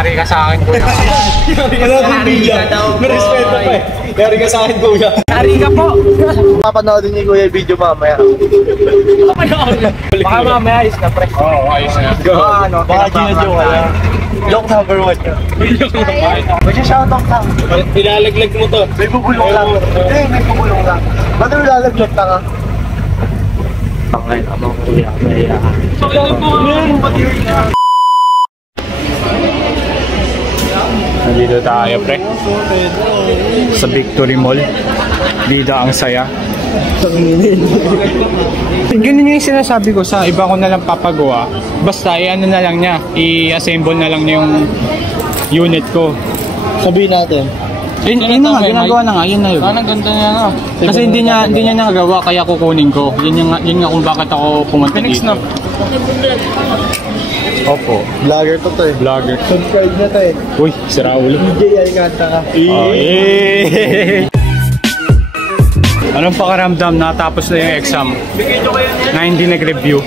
Yari ka sa akin, kuya. Yari ka daw, boy. May respeto pa eh. Yari ka sa akin, kuya. Yari ka po. Papanoodin niyo, kuya, yung video mamaya. Baka mamaya ayos na, pre. Oo, ayos na. Baka gina-joke ka lang. Joke number 1 ka. May shoutout lang. Ilalaglag mo to. May bubulong lang. Hindi, may bubulong lang. Ba't mo lalaglag ka? Pangay naman, kuya. Nandito tayo, pre. Sa Victory Mall. Dito ang saya. Ganun yung sinasabi ko, sa iba ko na lang papagawa. Basta i-ano na lang niya, i-assemble na lang niya yung unit ko. Sabihin natin. Yun na nga, ginagawa na nga, yun na yun. Ang ganda niya nga. Kasi hindi niya nagawa, kaya kukunin ko. Yun nga kung bakit ako pumunta dito. Opo. Vlogger to eh. Vlogger. Subscribe na to eh. Uy, si Raul. DJ Alcanta ka. Anong pakaramdam na tapos na yung exam? Na hindi nag-review?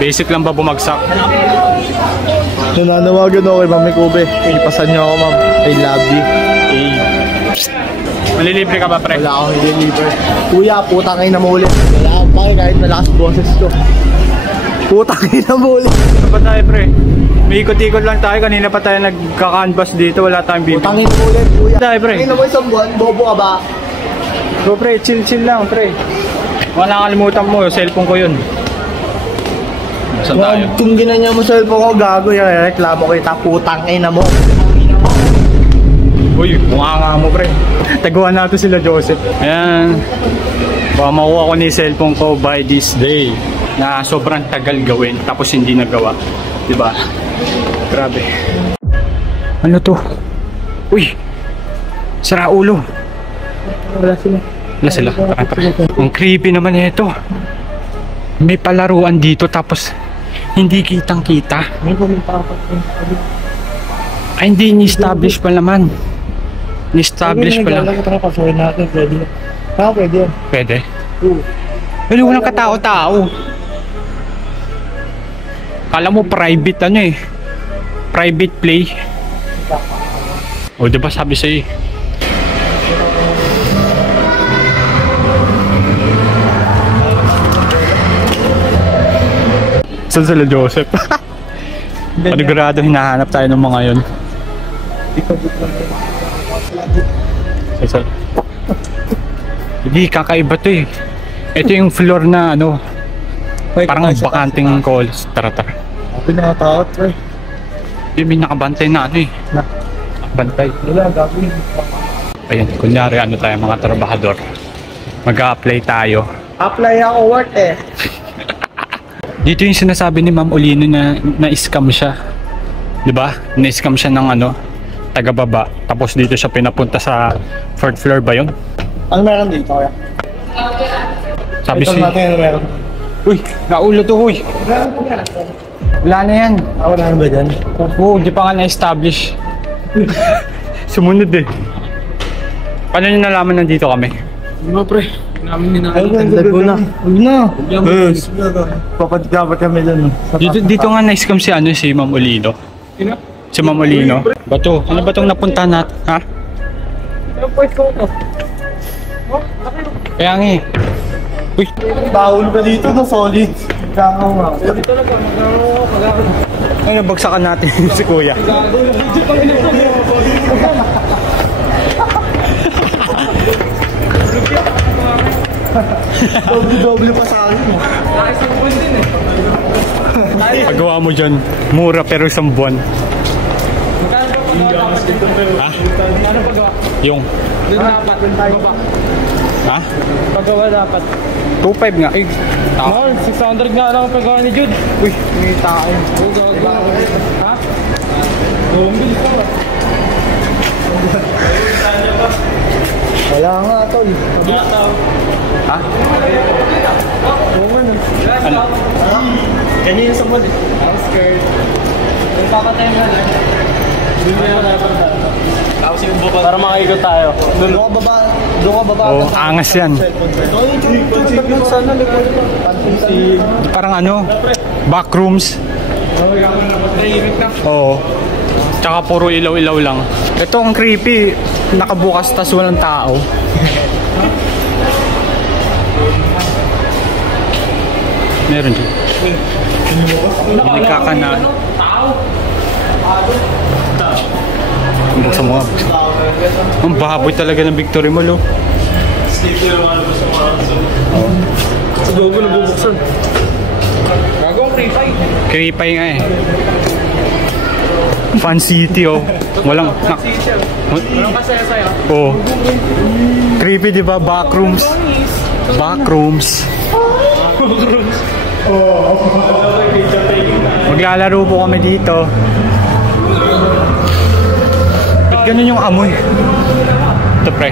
Basic lang ba bumagsak? Nananawagan ako kay Mami Kobe. Ipasan niyo ako, ma'am. I love you. Malilibre ka ba, pre? Wala akong i-deliver. Kuya, putang ina mo ulit. Wala akong pake kahit malakas boses ko. Putang ina mo ulit. Ano ba tayo, pre? May ikot-ikot lang tayo. Kanina pa tayo nagka-canvas dito. Wala tayong bibig. Putang ina mo ulit, kuya. Tayo, pre. Tingnan mo isang buwan. Bobo ka ba? So, pre, chill lang, pre. Wala kalimutan mo. Cellphone ko yun. Saan tayo? Kung ginanya mo cellphone ko, gago yung reklamo ko kita. Putang ina mo. Uy, mukha mo, pre. Taguan natin sila, Joseph. Ayan. Baka makuha ko ni cellphone ko by this day. Na sobrang tagal gawin, tapos hindi nagawa. Diba? Grabe. Ano to? Uy! Sara ulo. Wala sila. Wala sila. Ang creepy naman ito. May palaruan dito, tapos hindi kitang-kita. May pumunta ako. Ay, hindi ni-establish pa naman. Ni-establish pa lang. Pasukin natin, pwede. Pwede yan. Pwede? Pero walang katao-tao. Kala mo private ano eh. Private play. O diba sabi sa'yo eh. Saan sila, Joseph? Panigurado hinahanap tayo ng mga yun. Hindi, kakaiba to eh. Ito yung floor na ano, parang bakanting calls. Tara. Pinakatakot, pre. May nakabantay na ano eh. Nakabantay. Wala, gagawin. Ayan, kunyari ano tayo mga trabahador. Mag-a-apply tayo. Apply ako work eh. Dito yung sinasabi ni Ma'am Olino na na-scam siya. Diba? Na-scam siya ng ano, taga-baba. Tapos dito siya pinapunta sa 4th floor ba yun? Ano meron dito kaya? Sabi ito natin ano meron. Uy, naulo to, uy. Wala na yan. Wala na ba dyan? Oo, di pa nga na-establish. Sumunod eh. Paano nyo nalaman nandito kami? Di ba, pre? Namin Tagdag ko na. Huwag na. Papadgabat kami dyan. Dito nga na-scam si ano, si Ma'am Olino. Si Ma'am Olino. Bato, ano ba itong napunta natin? Ha? Kaya nga eh. Uy! Bahul ka dito na solid. Kakaw nga. Ay, nabagsakan natin si Kuya. Doble pa sa akin. Pagawa mo dyan, mura pero isang buwan. Ha? Ano pagawa? Yung? Doon dapat. Baba. Ha? Pagawa dapat. 2.5 nga. Ay, Mahal, 600 nga lang ang pagawa ni Jude. uy, may tayo. Ha? Oo, ang bilis ka ba? Wala nga tol. Ha? Ano? Kanina sa mall eh. Ang skirt. Nagpapatay mo na. Doon na yung dapat. Tapos yung baba. Para makikot tayo. Doon ka baba. Oh, angas yan. Sana likod. Parang ano, backrooms. Oo. Tsaka puro ilaw-ilaw lang. Ito ang creepy. Nakabukas tas walang tao. Meron dyan. Nagkakanaan. Buksan mo nga. Ang baboy talaga ng Victory Mall, oh. Sa gogo nabubuksan. Gago ang creepy. Creepy nga eh. Fan City, oh. Walang kasaya-saya. oh. Creepy, di ba? Backrooms. Backrooms. Maglalaro po kami dito. Ba't ganun yung amoy? Ito, pre.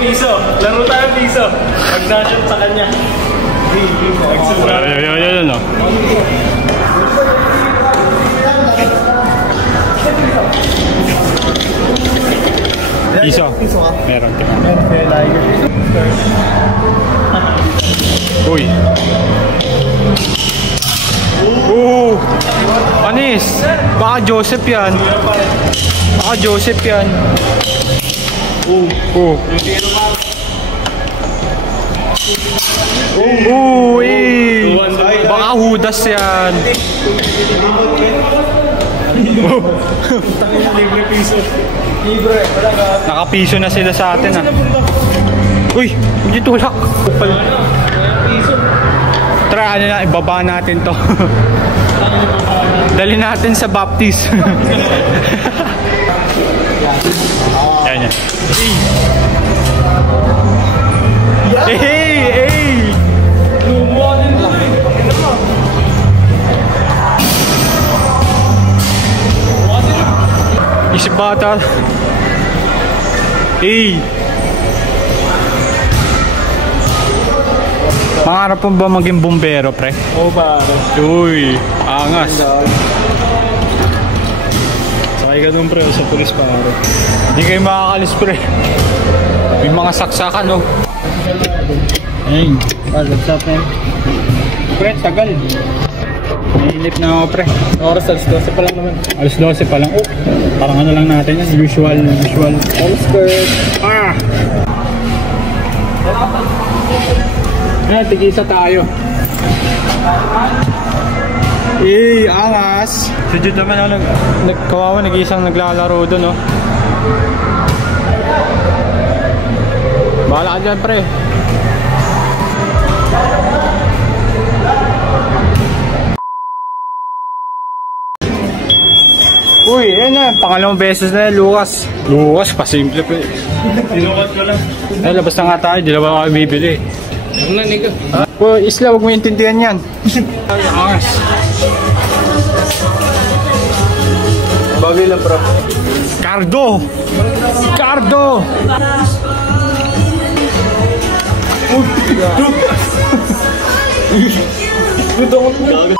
Piso. Laro tayo piso. Pag na-shot sa kanya. Yun, oh. Piso. Meron. Uy. Panis. Baka Joseph yan. Baka Joseph yan. Eh. Baka Judas yan. Libre piso. Nakapiso na sila sa atin, ah. Uy, hindi tulak. Tara, ano na, ibaba natin to. Dali natin sa baptist. Yan yan. Hey! Isip bata. Pangarap mo ba maging bumbero, pre? Oo, pare. Uy, angas. Sakay ka dun, pre, sa pulis, pare. Hindi kayo makakalis, pre. May mga saksakan, no? Ayun. What's up, man? Pre, tagal. Nainip na ako, pre. Oras, alas 12 pa lang naman. Alas 12 pa lang. Oh, parang ano lang natin yan. Usual. Skirt. Ayan, tigisa tayo. Angas. Si Jude naman, kawawa, nag-iisang naglalaro doon, no? Bahala ka dyan, pre. Uy, yan na. Pangalawang beses na yan, Lucas. Lucas, pasimple pa. Sinukat ko lang. Ay, labas na nga tayo. Di na ba kami bibili? Ano na, Nico? Oh, Isla, huwag mo intindihan yan. Angas. Bagay lang, bro. Cardo! Cardo! Gusto ko.